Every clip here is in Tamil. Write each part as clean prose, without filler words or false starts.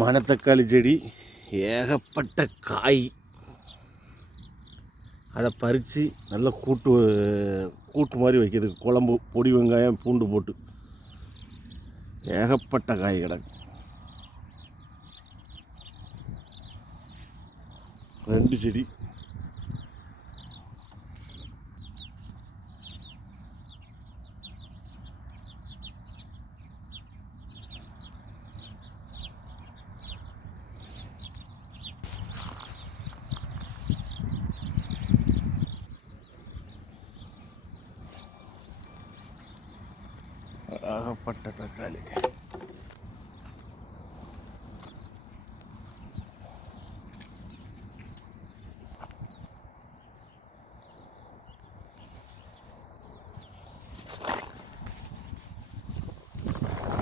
மணத்தக்காளி செடி ஏகப்பட்ட காய். அதை பறித்து நல்லா கூட்டு மாதிரி வைக்கிறதுக்கு குழம்பு, பொடி வெங்காயம், பூண்டு போட்டு ஏகப்பட்ட காய் கிடக்கு. 2 செடி. ஏகப்பட்ட தக்காளி.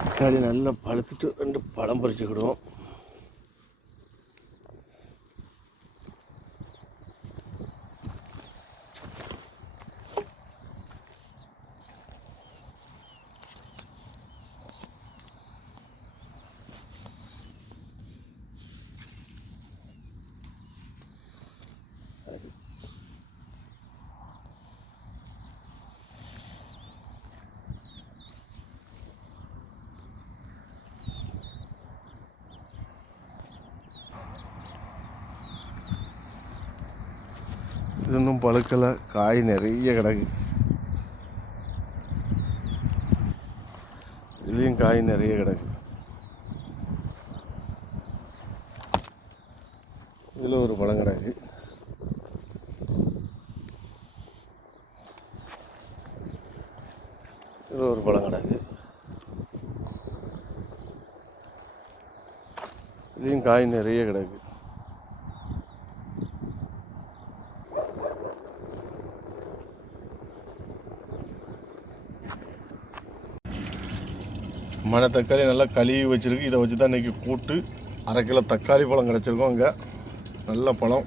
தக்காளி நல்லா பழுத்துட்டு 2 பழம் பறிச்சுக்கிடுவோம். இது இன்னும் பழுக்கலை, காய் நிறைய கிடக்கு. இதுலேயும் காய் நிறைய கிடக்கு. இதில் ஒரு பழம் கிடக்கு. இதில் ஒரு பழம் கிடக்கு. இதுலேயும் காய் நிறைய கிடக்கு. மணத்தக்காளி நல்லா கழுவி வச்சுருக்கு. இதை வச்சு தான் இன்றைக்கி கூட்டு. 1/2 கிலோ தக்காளி பழம் கிடச்சிருக்கோம். அங்கே நல்ல பழம்.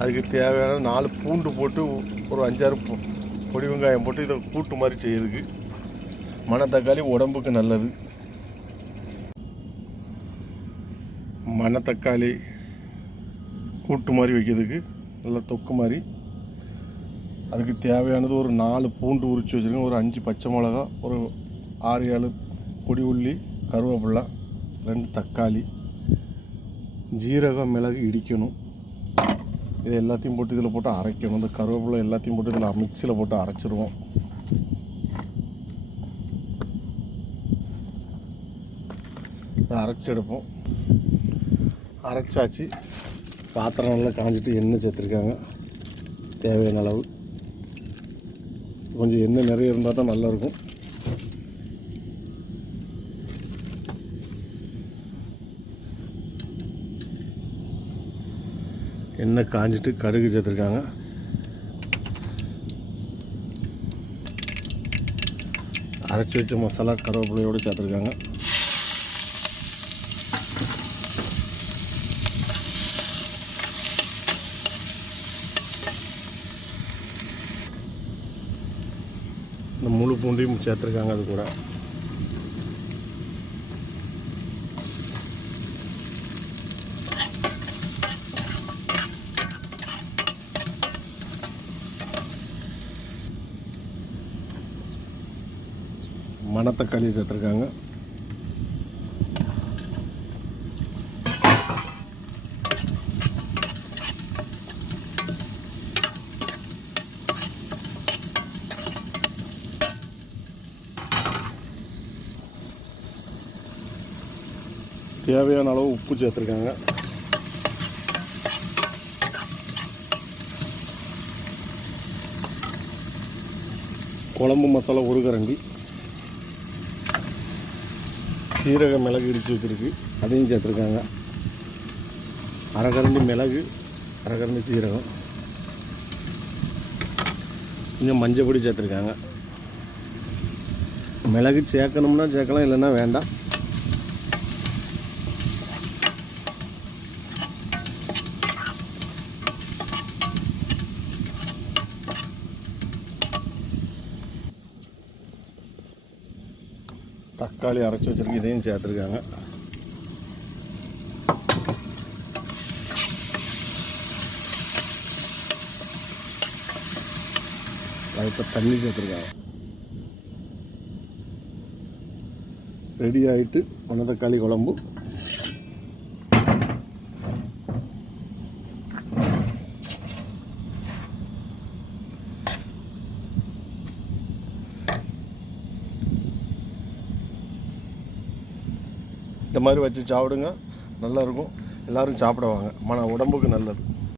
அதுக்கு தேவையான 4 பூண்டு போட்டு ஒரு 5-6 பொடி வெங்காயம் போட்டு இதை கூட்டு மாதிரி செய்யுதுக்கு. மணத்தக்காளி உடம்புக்கு நல்லது. மணத்தக்காளி கூட்டு மாதிரி வைக்கிறதுக்கு நல்லா தொக்கு மாதிரி. அதுக்கு தேவையானது ஒரு 4 பூண்டு உரித்து வச்சுருக்கேன், ஒரு 5 பச்சை மிளகா, ஒரு 6-7 பொடி உள்ளி, கருவேப்பிலை, 2 தக்காளி, ஜீரகம், மிளகு இடிக்கணும். இது எல்லாத்தையும் போட்டு இதில் போட்டு அரைக்கணும். இந்த கருவேப்பிலை எல்லாத்தையும் போட்டு இதில் மிக்சியில் போட்டு அரைச்சிருவோம். இதை அரைச்சி எடுப்போம். அரைச்சாச்சு. பாத்திரம் நல்லா காஞ்சிட்டு எண்ணெய் சேர்த்துருக்காங்க தேவையான அளவு. கொஞ்சம் எண்ணெய் நிறைய இருந்தால் தான் நல்லாயிருக்கும். எண்ணெய் காஞ்சிட்டு கடுகு சேர்த்துருக்காங்க. அரைச்சி வச்ச மசாலா கருவேப்பிலையோடு சேர்த்துருக்காங்க. இந்த முழு பூண்டையும் சேர்த்துருக்காங்க. அது கூட மணத்தக்காளி சேர்த்துருக்காங்க. தேவையான அளவு உப்பு சேர்த்துருக்காங்க. குழம்பு மசாலா 1 கரண்டி, சீரக, மிளகு இடித்து வச்சுருக்கு, அதையும் சேர்த்துருக்காங்க. 1/2 கரண்டி மிளகு, 1/2 கரண்டி சீரகம், கொஞ்சம் மஞ்சள் பொடி சேர்த்துருக்காங்க. மிளகு சேர்க்கணும்னா சேர்க்கலாம், இல்லைன்னா வேண்டாம். தக்காளி அரைச்சி வச்சுருக்கு, இதையும் சேர்த்துருக்காங்க. அதுக்கு தண்ணி சேர்த்துருக்காங்க. ரெடி ஆகிட்டு மணத்தக்காளி குழம்பு. இந்த மாதிரி வச்சு சாப்பிடுங்க, நல்லாயிருக்கும். எல்லோரும் சாப்பிடுவாங்க, உடம்புக்கு நல்லது.